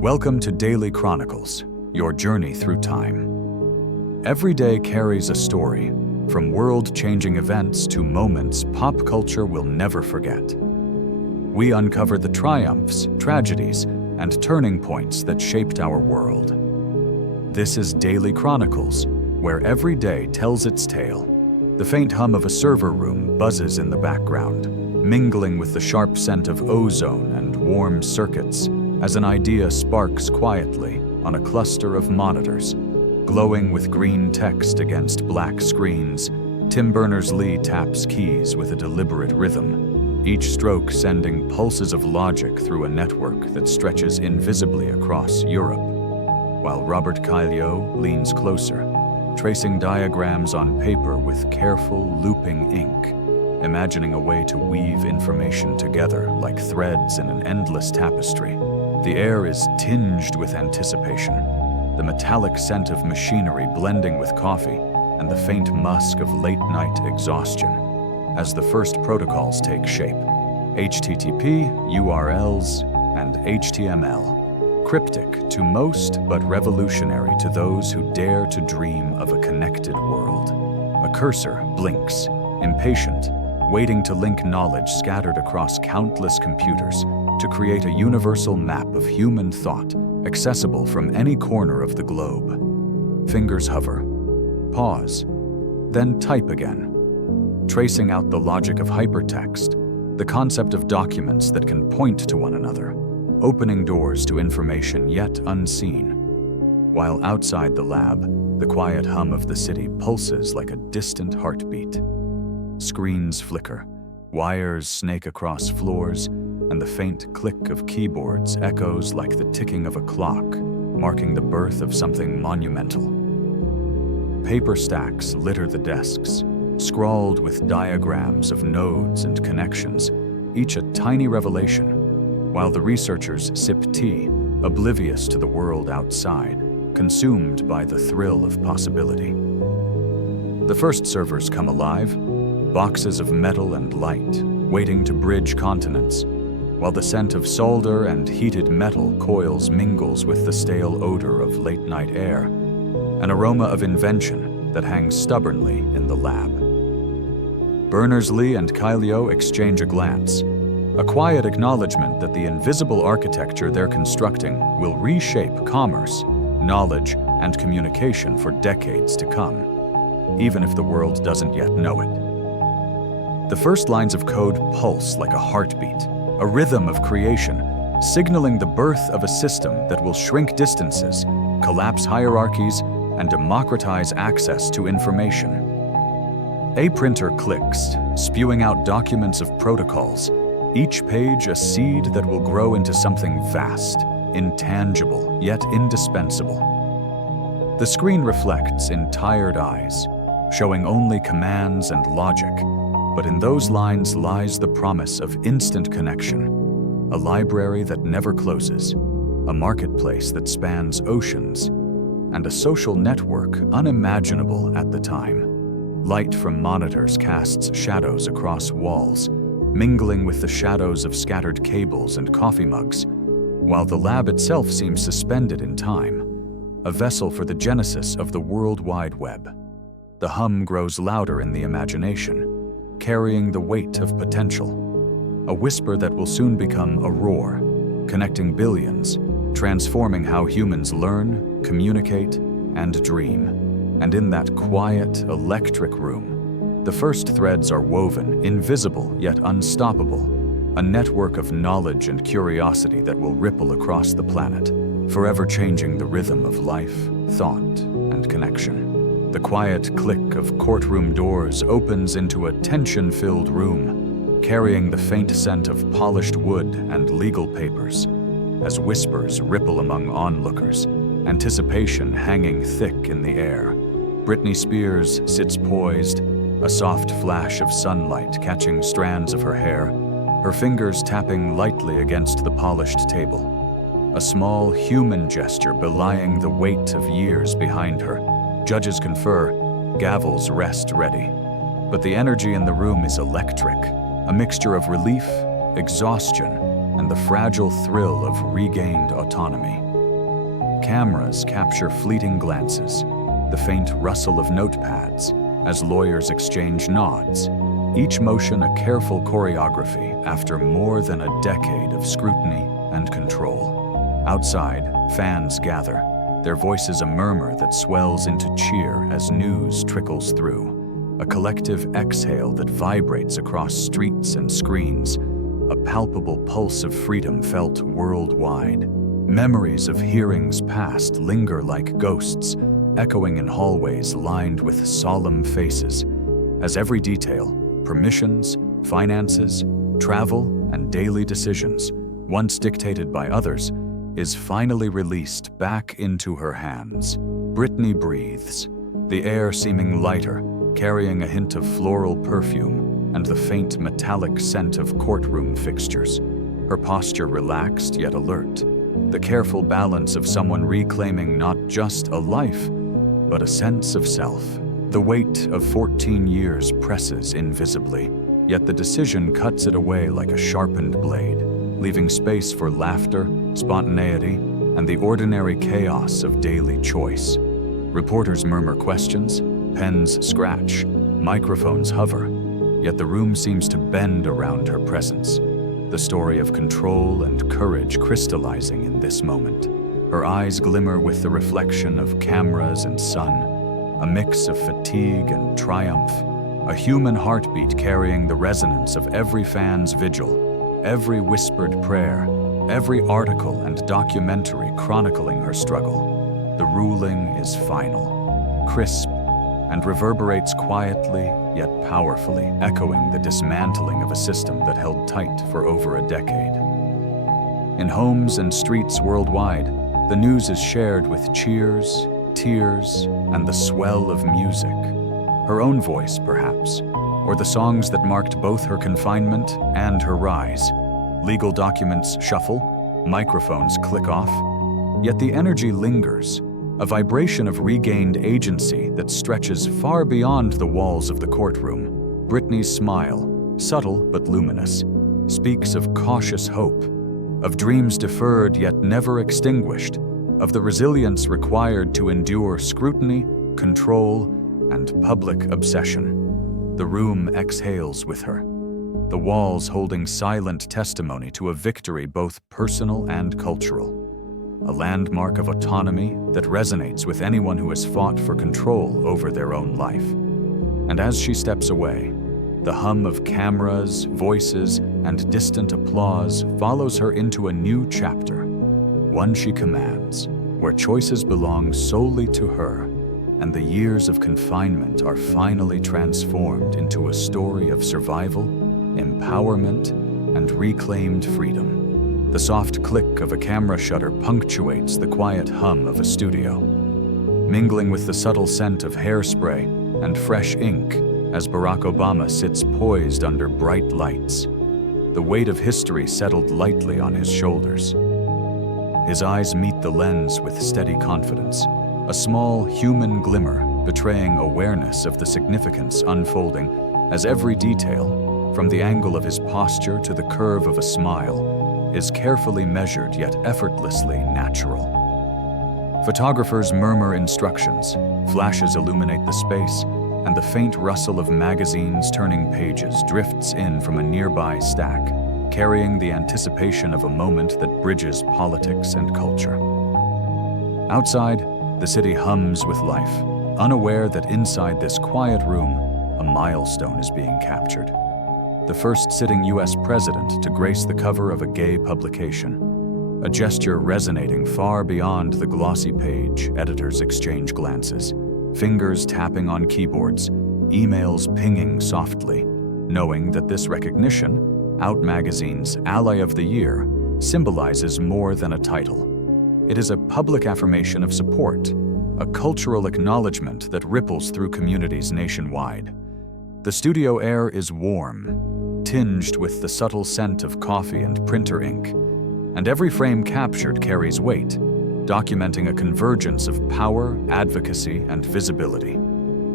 Welcome to Daily Chronicles, your journey through time. Every day carries a story, from world-changing events to moments pop culture will never forget. We uncover the triumphs, tragedies, and turning points that shaped our world. This is Daily Chronicles, where every day tells its tale. The faint hum of a server room buzzes in the background, mingling with the sharp scent of ozone and warm circuits as an idea sparks quietly on a cluster of monitors. Glowing with green text against black screens, Tim Berners-Lee taps keys with a deliberate rhythm, each stroke sending pulses of logic through a network that stretches invisibly across Europe, while Robert Cailliau leans closer, tracing diagrams on paper with careful, looping ink, imagining a way to weave information together like threads in an endless tapestry. The air is tinged with anticipation, the metallic scent of machinery blending with coffee and the faint musk of late-night exhaustion as the first protocols take shape. HTTP, URLs, and HTML. Cryptic to most, but revolutionary to those who dare to dream of a connected world. A cursor blinks, impatient, waiting to link knowledge scattered across countless computers to create a universal map of human thought, accessible from any corner of the globe. Fingers hover, pause, then type again, tracing out the logic of hypertext, the concept of documents that can point to one another, opening doors to information yet unseen. While outside the lab, the quiet hum of the city pulses like a distant heartbeat. Screens flicker, wires snake across floors, and the faint click of keyboards echoes like the ticking of a clock, marking the birth of something monumental. Paper stacks litter the desks, scrawled with diagrams of nodes and connections, each a tiny revelation, while the researchers sip tea, oblivious to the world outside, consumed by the thrill of possibility. The first servers come alive, boxes of metal and light, waiting to bridge continents, while the scent of solder and heated metal coils mingles with the stale odor of late-night air, an aroma of invention that hangs stubbornly in the lab. Berners-Lee and Cailliau exchange a glance, a quiet acknowledgement that the invisible architecture they're constructing will reshape commerce, knowledge, and communication for decades to come, even if the world doesn't yet know it. The first lines of code pulse like a heartbeat, a rhythm of creation, signaling the birth of a system that will shrink distances, collapse hierarchies, and democratize access to information. A printer clicks, spewing out documents of protocols, each page a seed that will grow into something vast, intangible, yet indispensable. The screen reflects in tired eyes, showing only commands and logic, but in those lines lies the promise of instant connection, a library that never closes, a marketplace that spans oceans, and a social network unimaginable at the time. Light from monitors casts shadows across walls, mingling with the shadows of scattered cables and coffee mugs, while the lab itself seems suspended in time, a vessel for the genesis of the World Wide Web. The hum grows louder in the imagination, carrying the weight of potential, a whisper that will soon become a roar, connecting billions, transforming how humans learn, communicate, and dream. And in that quiet, electric room, the first threads are woven, invisible yet unstoppable, a network of knowledge and curiosity that will ripple across the planet, forever changing the rhythm of life, thought, and connection. The quiet click of courtroom doors opens into a tension-filled room, carrying the faint scent of polished wood and legal papers, as whispers ripple among onlookers, anticipation hanging thick in the air. Britney Spears sits poised, a soft flash of sunlight catching strands of her hair, her fingers tapping lightly against the polished table. A small human gesture belying the weight of years behind her. Judges confer, gavels rest ready. But the energy in the room is electric, a mixture of relief, exhaustion, and the fragile thrill of regained autonomy. Cameras capture fleeting glances, the faint rustle of notepads as lawyers exchange nods, each motion a careful choreography after more than a decade of scrutiny and control. Outside, fans gather, their voices a murmur that swells into cheer as news trickles through, a collective exhale that vibrates across streets and screens, a palpable pulse of freedom felt worldwide. Memories of hearings past linger like ghosts, echoing in hallways lined with solemn faces, as every detail, permissions, finances, travel, and daily decisions, once dictated by others, is finally released back into her hands. Britney breathes, the air seeming lighter, carrying a hint of floral perfume and the faint metallic scent of courtroom fixtures. Her posture relaxed yet alert, the careful balance of someone reclaiming not just a life, but a sense of self. The weight of 14 years presses invisibly, yet the decision cuts it away like a sharpened blade, leaving space for laughter, spontaneity, and the ordinary chaos of daily choice. Reporters murmur questions, pens scratch, microphones hover, yet the room seems to bend around her presence, the story of control and courage crystallizing in this moment. Her eyes glimmer with the reflection of cameras and sun, a mix of fatigue and triumph, a human heartbeat carrying the resonance of every fan's vigil, every whispered prayer, every article and documentary chronicling her struggle. The ruling is final, crisp, and reverberates quietly yet powerfully, echoing the dismantling of a system that held tight for over a decade. In homes and streets worldwide, the news is shared with cheers, tears, and the swell of music. Her own voice, perhaps, or the songs that marked both her confinement and her rise. Legal documents shuffle, microphones click off, yet the energy lingers, a vibration of regained agency that stretches far beyond the walls of the courtroom. Britney's smile, subtle but luminous, speaks of cautious hope, of dreams deferred yet never extinguished, of the resilience required to endure scrutiny, control, and public obsession. The room exhales with her, the walls holding silent testimony to a victory both personal and cultural, a landmark of autonomy that resonates with anyone who has fought for control over their own life. And as she steps away, the hum of cameras, voices, and distant applause follows her into a new chapter, one she commands, where choices belong solely to her, and the years of confinement are finally transformed into a story of survival, empowerment, and reclaimed freedom. The soft click of a camera shutter punctuates the quiet hum of a studio, mingling with the subtle scent of hairspray and fresh ink as Barack Obama sits poised under bright lights, the weight of history settled lightly on his shoulders. His eyes meet the lens with steady confidence, a small human glimmer betraying awareness of the significance unfolding as every detail, from the angle of his posture to the curve of a smile, is carefully measured yet effortlessly natural. Photographers murmur instructions, flashes illuminate the space, and the faint rustle of magazines turning pages drifts in from a nearby stack, carrying the anticipation of a moment that bridges politics and culture. Outside, the city hums with life, unaware that inside this quiet room, a milestone is being captured. The first sitting U.S. president to grace the cover of a gay publication, a gesture resonating far beyond the glossy page editors exchange glances, fingers tapping on keyboards, emails pinging softly, knowing that this recognition, Out Magazine's Ally of the Year, symbolizes more than a title. It is a public affirmation of support, a cultural acknowledgement that ripples through communities nationwide. The studio air is warm, tinged with the subtle scent of coffee and printer ink, and every frame captured carries weight, documenting a convergence of power, advocacy, and visibility.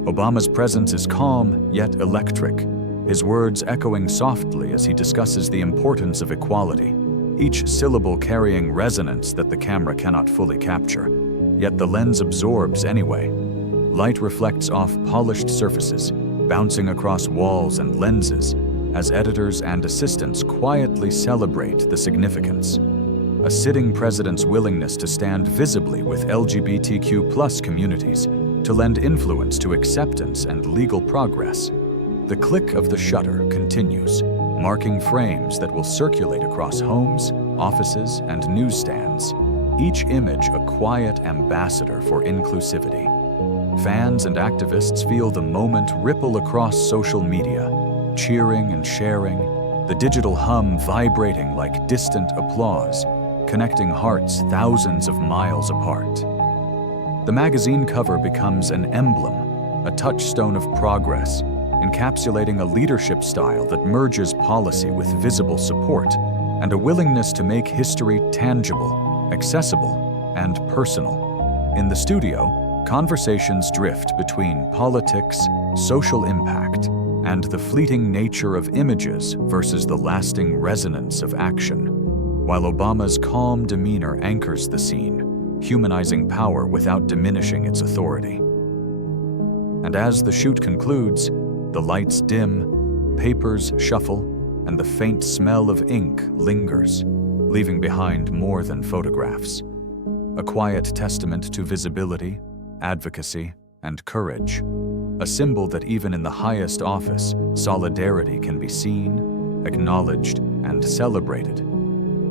Obama's presence is calm yet electric, his words echoing softly as he discusses the importance of equality, each syllable carrying resonance that the camera cannot fully capture, yet the lens absorbs anyway. Light reflects off polished surfaces, bouncing across walls and lenses, as editors and assistants quietly celebrate the significance. A sitting president's willingness to stand visibly with LGBTQ+ communities, to lend influence to acceptance and legal progress. The click of the shutter continues, marking frames that will circulate across homes, offices, and newsstands, each image a quiet ambassador for inclusivity. Fans and activists feel the moment ripple across social media, cheering and sharing, the digital hum vibrating like distant applause, connecting hearts thousands of miles apart. The magazine cover becomes an emblem, a touchstone of progress, encapsulating a leadership style that merges policy with visible support and a willingness to make history tangible, accessible, and personal. In the studio, conversations drift between politics, social impact, and the fleeting nature of images versus the lasting resonance of action, while Obama's calm demeanor anchors the scene, humanizing power without diminishing its authority. And as the shoot concludes, the lights dim, papers shuffle, and the faint smell of ink lingers, leaving behind more than photographs. A quiet testament to visibility, advocacy, and courage. A symbol that even in the highest office, solidarity can be seen, acknowledged, and celebrated,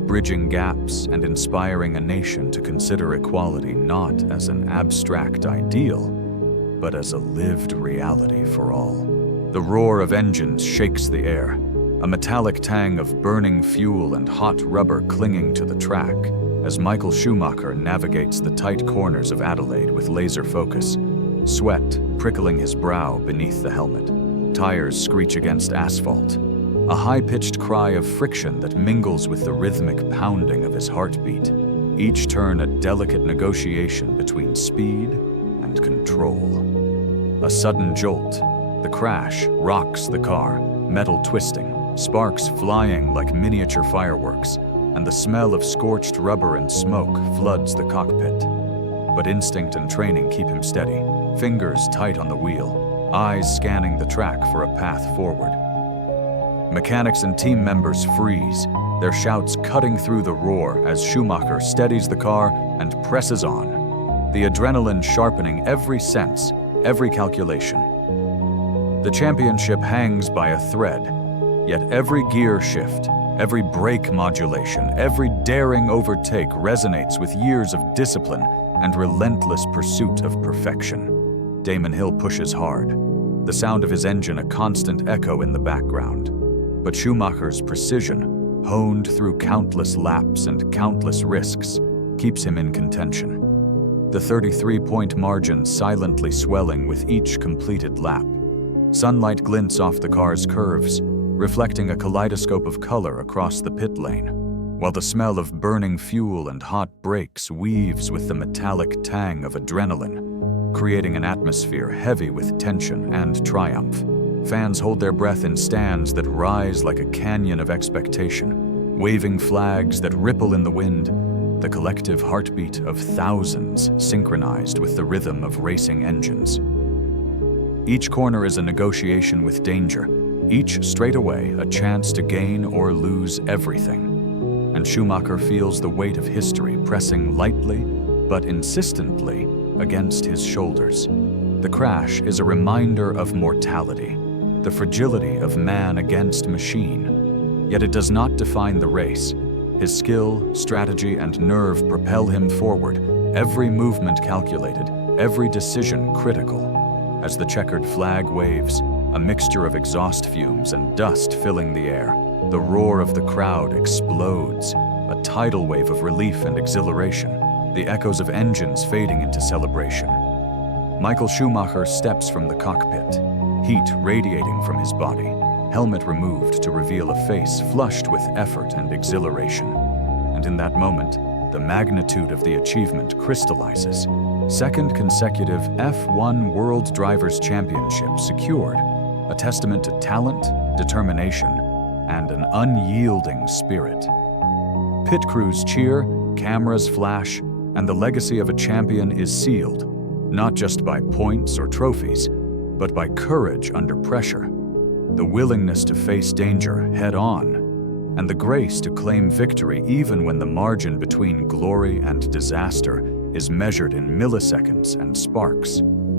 bridging gaps and inspiring a nation to consider equality not as an abstract ideal, but as a lived reality for all. The roar of engines shakes the air, a metallic tang of burning fuel and hot rubber clinging to the track, as Michael Schumacher navigates the tight corners of Adelaide with laser focus, sweat prickling his brow beneath the helmet. Tires screech against asphalt, a high-pitched cry of friction that mingles with the rhythmic pounding of his heartbeat, each turn a delicate negotiation between speed and control. A sudden jolt, the crash rocks the car, metal twisting, sparks flying like miniature fireworks, and the smell of scorched rubber and smoke floods the cockpit. But instinct and training keep him steady, fingers tight on the wheel, eyes scanning the track for a path forward. Mechanics and team members freeze, their shouts cutting through the roar as Schumacher steadies the car and presses on, the adrenaline sharpening every sense, every calculation. The championship hangs by a thread, yet every gear shift, every brake modulation, every daring overtake resonates with years of discipline and relentless pursuit of perfection. Damon Hill pushes hard, the sound of his engine a constant echo in the background. But Schumacher's precision, honed through countless laps and countless risks, keeps him in contention. The 33-point margin silently swelling with each completed lap. Sunlight glints off the car's curves, reflecting a kaleidoscope of color across the pit lane, while the smell of burning fuel and hot brakes weaves with the metallic tang of adrenaline, creating an atmosphere heavy with tension and triumph. Fans hold their breath in stands that rise like a canyon of expectation, waving flags that ripple in the wind, the collective heartbeat of thousands synchronized with the rhythm of racing engines. Each corner is a negotiation with danger, each straightaway a chance to gain or lose everything. And Schumacher feels the weight of history pressing lightly but insistently against his shoulders. The crash is a reminder of mortality, the fragility of man against machine. Yet it does not define the race. His skill, strategy, and nerve propel him forward, every movement calculated, every decision critical. As the checkered flag waves, a mixture of exhaust fumes and dust filling the air, the roar of the crowd explodes, a tidal wave of relief and exhilaration, the echoes of engines fading into celebration. Michael Schumacher steps from the cockpit, heat radiating from his body, helmet removed to reveal a face flushed with effort and exhilaration. And in that moment, the magnitude of the achievement crystallizes. Second consecutive F1 World Drivers' Championship secured, a testament to talent, determination, and an unyielding spirit. Pit crews cheer, cameras flash, and the legacy of a champion is sealed, not just by points or trophies, but by courage under pressure, the willingness to face danger head-on, and the grace to claim victory even when the margin between glory and disaster is measured in milliseconds and sparks.